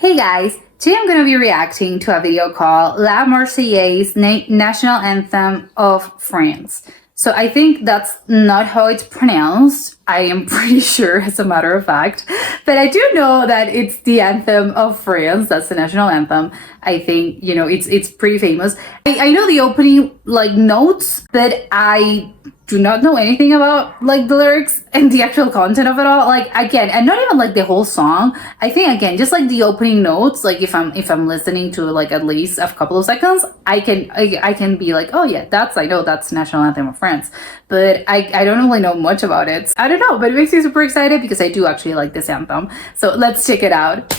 Hey guys, today I'm going to be reacting to a video called La Marseillaise, National Anthem of France. So I think that's not how it's pronounced. I am pretty sure, as a matter of fact. But I do know that it's the anthem of France. That's the national anthem. I think, it's pretty famous. I know the opening, notes, but I do not know anything about, the lyrics and the actual content of it all. Again, and not even, the whole song. I think, again, just, the opening notes, if I'm listening to, at least a couple of seconds, I can be like, oh, yeah, I know that's national anthem of France. But I don't really know much about it. I don't know, but it makes me super excited because I do actually like this anthem. So let's check it out.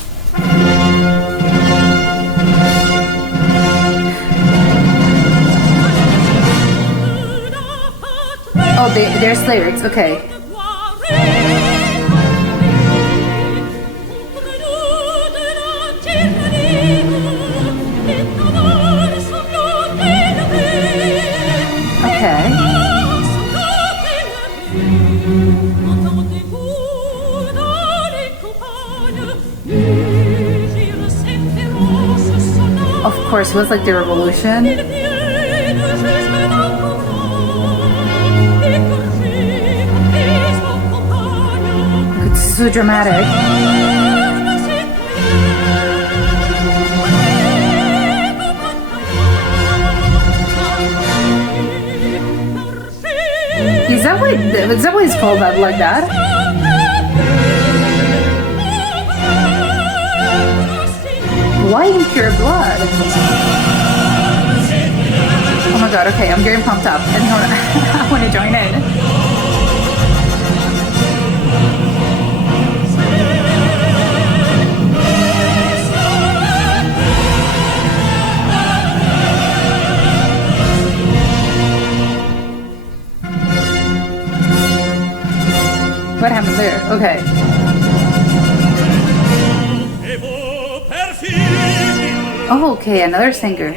Oh, there's lyrics, okay. Okay. Of course, it was the revolution. It's so dramatic. Is that what it's called like that? Why impure blood? Oh my god, okay, I'm getting pumped up and I want to join in. What happened there? Okay. Oh, okay, another singer.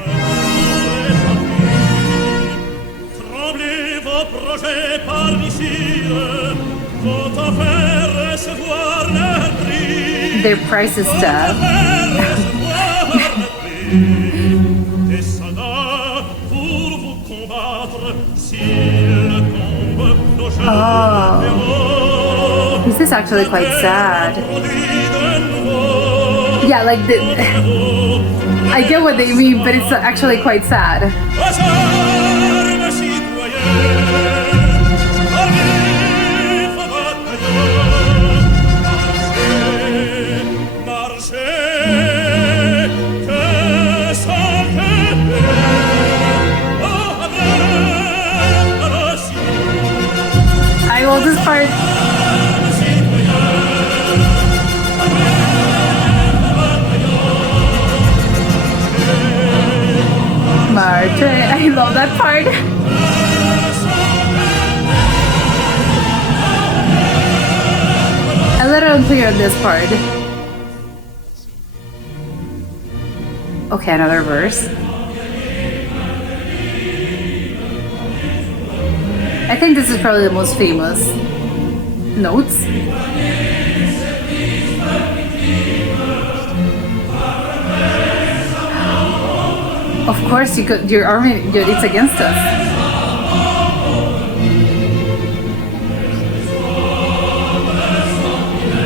Their price is stuff. Oh. This is actually quite sad. Yeah, I get what they mean, but it's actually quite sad. I love this part. I love that part. A little unclear on this part. Okay, another verse. I think this is probably the most famous notes. Of course, your army, it's against us.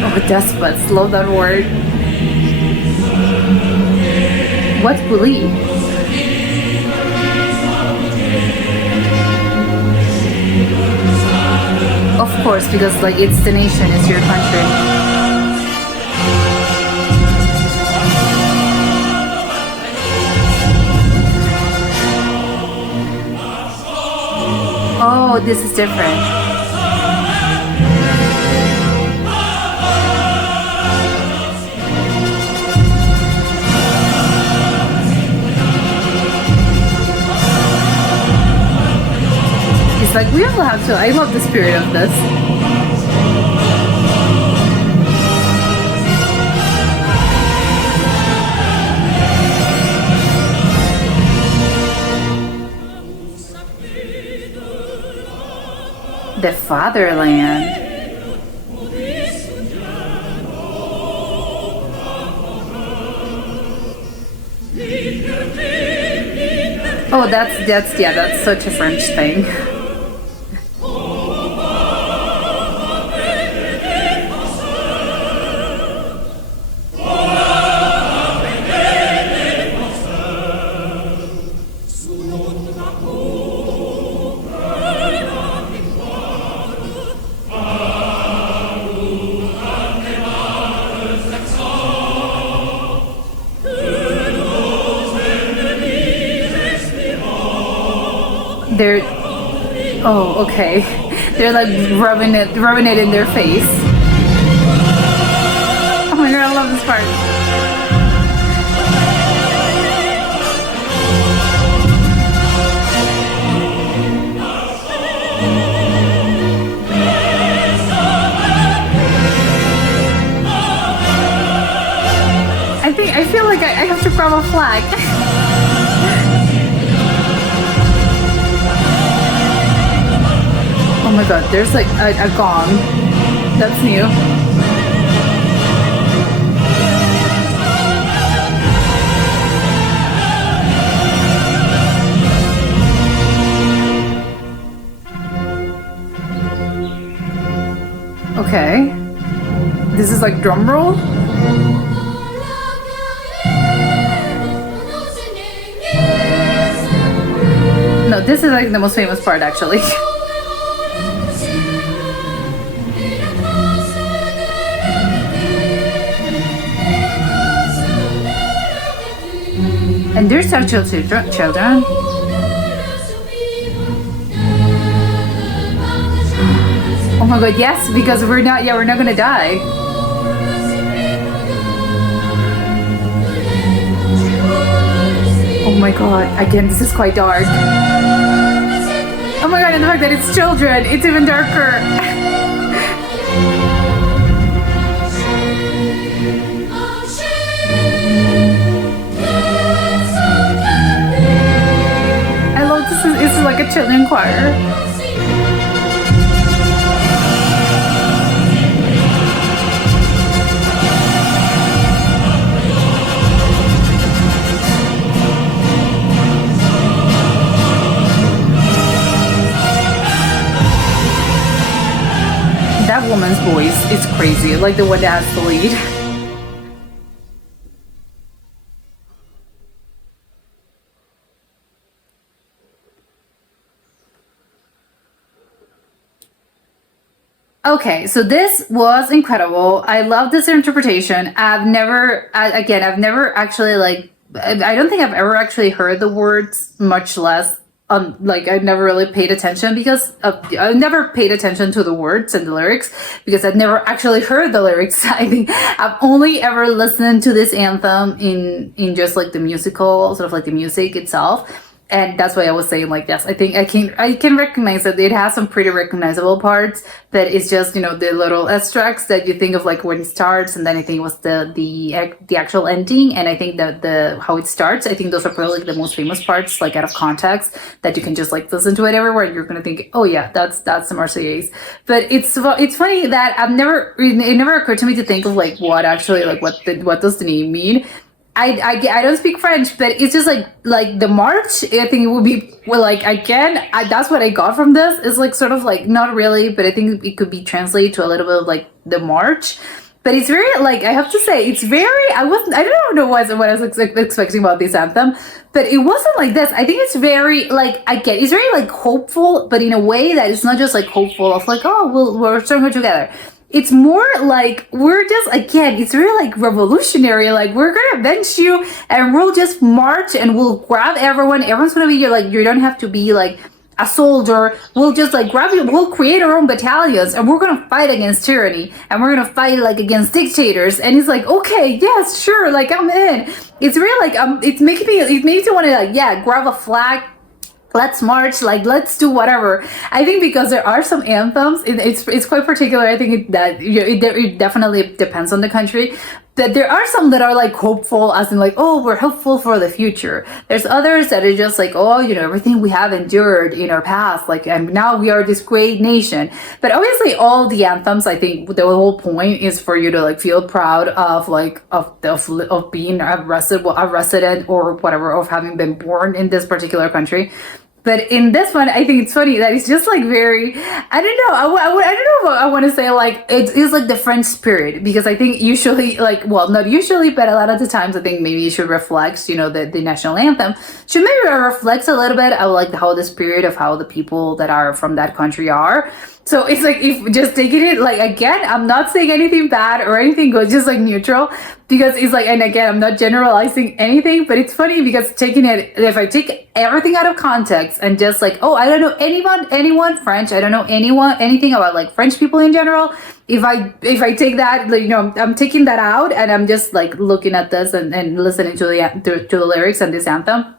Oh, despots, love that word. What belief? Of course, because it's the nation, it's your country. Oh, this is different. It's we all have to. I love the spirit of this. The fatherland. Oh, that's such a French thing. They're oh, okay. They're like rubbing it in their face. Oh my god, I love this part. I feel like I have to grab a flag. Oh my god, there's like a gong. That's new. Okay. This is like drum roll? No, this is like the most famous part actually. And there's our children. Oh my god, yes, because we're not gonna die. Oh my god, again, this is quite dark. Oh my god, and the fact that it's children, it's even darker. This is like a children choir. That woman's voice is crazy, like the one that has the lead. Okay, so this was incredible. I love this interpretation. I've never actually I don't think I've ever actually heard the words, much less, like I never really paid attention I never paid attention to the words and the lyrics because I've never actually heard the lyrics. I think I've only ever listened to this anthem in just like the musical, sort of like the music itself. And that's why I was saying like, yes, I think I can recognize that it has some pretty recognizable parts, but it's just, the little extracts that you think of like when it starts, and then I think it was the actual ending, and I think that the how it starts, I think those are probably like the most famous parts, like out of context, that you can just like listen to it everywhere. You're gonna think, oh yeah, that's the Marseillaise. But it's funny that it never occurred to me to think of like what actually like what does the name mean. I don't speak French, but it's just like the march. I think it would be that's what I got from this. Is like sort of like not really, but I think it could be translated to a little bit of like the march. But it's very like I have to say it's very. I don't know what I was expecting about this anthem, but it wasn't like this. I think it's very like it's very like hopeful, but in a way that it's not just like hopeful of like we're stronger together. It's more like we're just, again, it's really like revolutionary. Like we're gonna bench you and we'll just march and we'll grab everyone. Everyone's gonna be like, you don't have to be like a soldier. We'll just like grab you. We'll create our own battalions and we're gonna fight against tyranny and we're gonna fight like against dictators. And it's like, okay, yes, sure, like I'm in. It's really like it makes me want to like grab a flag. Let's march, like let's do whatever. I think because there are some anthems, it's quite particular. I think it definitely depends on the country. that there are some that are like hopeful, as in like, oh, we're hopeful for the future. There's others that are just like, oh, everything we have endured in our past, like, and now we are this great nation. But obviously all the anthems, I think the whole point is for you to like feel proud of like of being a resident or whatever, of having been born in this particular country. But in this one, I think it's funny that it's just like very, I don't know, I don't know what I want to say, like, it is like the French spirit, because I think usually, like, well, not usually, but a lot of the times I think maybe it should reflect, the national anthem should maybe reflect a little bit of like how the spirit of how the people that are from that country are. So it's like, if just taking it, like, again, I'm not saying anything bad or anything good, just like neutral, because it's like, and again, I'm not generalizing anything, but it's funny because taking it, if I take everything out of context and just like, oh, I don't know anyone French, I don't know anything about like French people in general. If I take that, like, I'm taking that out and I'm just like looking at this and listening to the lyrics and this anthem.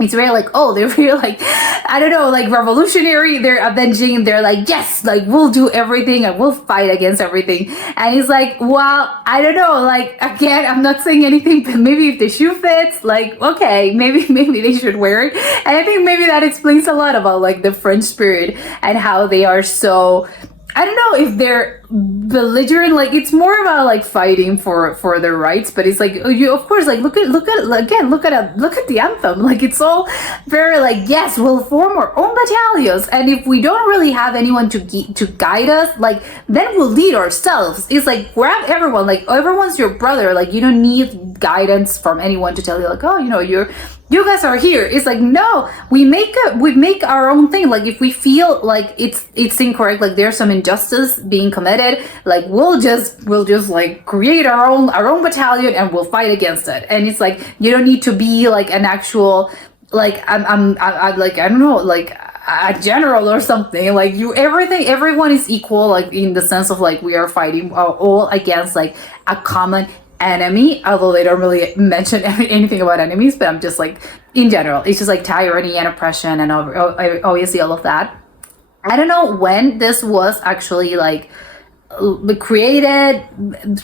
It's very like, oh, they're really like, I don't know, like revolutionary, they're avenging, they're like, yes, like we'll do everything and we'll fight against everything. And he's like, well, I don't know, like, again, I'm not saying anything, but maybe if the shoe fits, like, okay, maybe they should wear it. And I think maybe that explains a lot about like the French spirit and how they are so, I don't know if they're belligerent, like it's more about like fighting for their rights, but it's like, you of course, like look at the anthem, like it's all very like, yes, we'll form our own battalions, and if we don't really have anyone to guide us, like then we'll lead ourselves. It's like, grab everyone, like everyone's your brother, like you don't need guidance from anyone to tell you like, oh, you guys are here. It's like, no, we make our own thing. Like if we feel like it's incorrect, like there's some injustice being committed, like we'll just like create our own battalion and we'll fight against it. And it's like, you don't need to be like an actual, like I'm like, I don't know, like a general or something. Like everyone is equal, like in the sense of like we are fighting all against like a common enemy, although they don't really mention anything about enemies, but I'm just like, in general, it's just like tyranny and oppression and obviously all of that. I don't know when this was actually like created,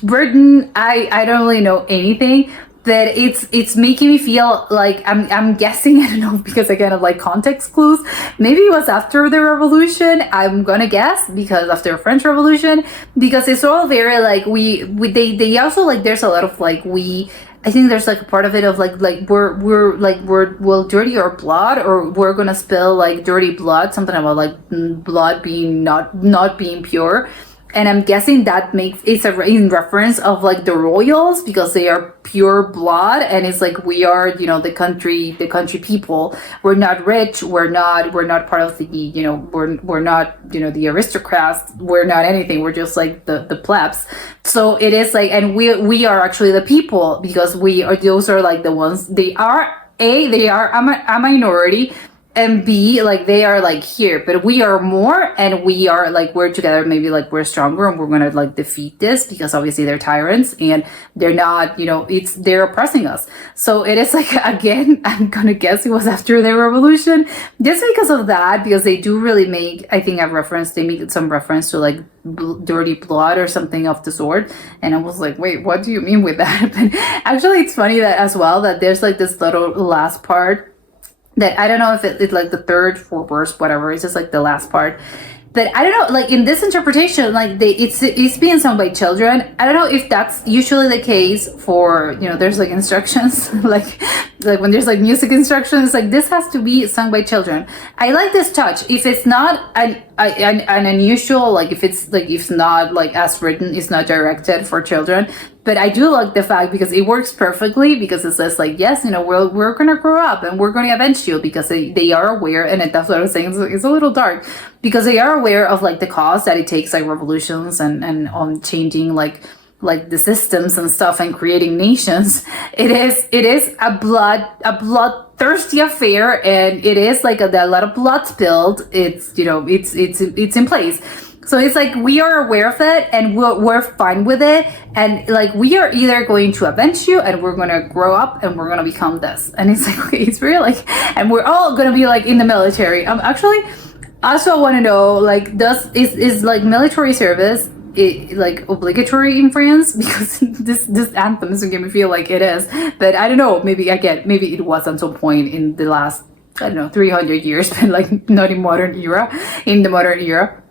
written, I don't really know anything, but it's making me feel like I'm guessing, I don't know, because again of like context clues, maybe it was after the revolution, I'm gonna guess, because after the French Revolution, because it's all very like they also like, there's a lot of like, I think there's like a part of it of like we'll dirty our blood, or we're gonna spill like dirty blood, something about like blood being not being pure. And I'm guessing that it's in reference of like the royals, because they are pure blood, and it's like we are, the country people. We're not rich. We're not part of the, we're not, the aristocrats. We're not anything. We're just like the plebs. So it is like, and we are actually the people, because those are like the ones. They are a minority. And B, like they are like here, but we are more, and we are like, we're together, maybe like we're stronger, and we're gonna like defeat this, because obviously they're tyrants and they're not, they're oppressing us. So it is like, again, I'm gonna guess it was after the revolution, just because of that, because they do really make, I think they make some reference to like dirty blood or something of the sort. And I was like, wait, what do you mean with that? But actually it's funny that as well, that there's like this little last part that I don't know if it's like the third, fourth verse, whatever. It's just like the last part. But I don't know, like in this interpretation, like it's being sung by children. I don't know if that's usually the case for, there's like instructions, like when there's like music instructions, like this has to be sung by children. I like this touch. If it's not an unusual, like if it's not like as written, it's not directed for children. But I do like the fact, because it works perfectly, because it says like, yes, we're going to grow up and we're going to avenge you, because they are aware, and that's what I was saying, it's a little dark, because they are aware of like the cost that it takes, like revolutions and on changing like the systems and stuff and creating nations. It is a bloodthirsty affair, and it is like a lot of blood spilled. It's, it's in place. So it's like, we are aware of it, and we're fine with it. And like, we are either going to avenge you, and we're going to grow up, and we're going to become this. And it's like, okay, it's really like, and we're all going to be like in the military. Actually, also I want to know, like, is like military service, like obligatory in France because this anthem is making me feel like it is. But I don't know. Maybe maybe it was at some point in the last, I don't know, 300 years, but like not in in the modern era.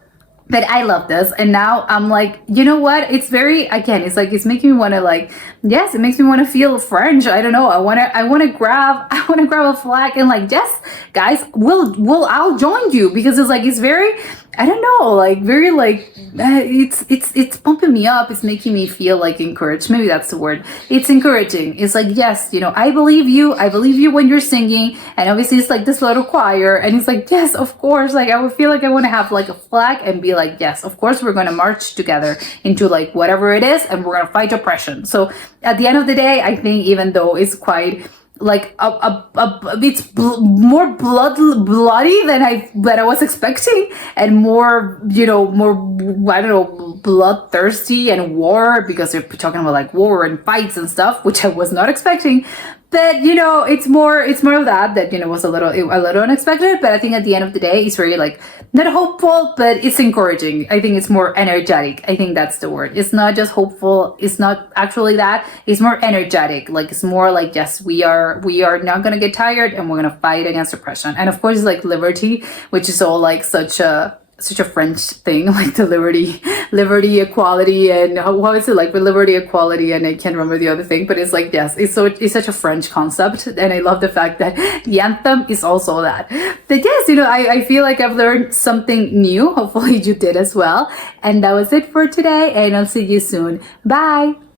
But I love this, and now I'm like, you know what? It's very, again, it's like it's making me want to, like, yes, it makes me want to feel French. I don't know. I want to grab a flag and like, yes, guys, I'll join you, because it's like it's very, I don't know, like very like it's pumping me up. It's making me feel like encouraged. Maybe that's the word. It's encouraging. It's like, yes, you know, I believe you. I believe you when you're singing, and obviously it's like this little choir, and it's like, yes, of course. Like I would feel like I want to have like a flag and be like, yes, of course we're going to march together into like whatever it is, and we're going to fight oppression. So at the end of the day, I think even though it's quite like more bloody than I was expecting, and more, you know, more, I don't know, bloodthirsty and war, because they're talking about like war and fights and stuff, which I was not expecting. But you know, it's more of that you know was a little unexpected. But I think at the end of the day, it's very like not hopeful, but it's encouraging. I think it's more energetic. I think that's the word. It's not just hopeful. It's not actually that. It's more energetic. Like it's more like, yes, we are not gonna get tired, and we're gonna fight against oppression. And of course, it's like liberty, which is all like such a French thing, like the liberty, equality, and how is it like with liberty, equality, and I can't remember the other thing, but it's like, yes, it's such a French concept, and I love the fact that the anthem is also that. But yes, you know, I feel like I've learned something new. Hopefully you did as well. And that was it for today, and I'll see you soon. Bye.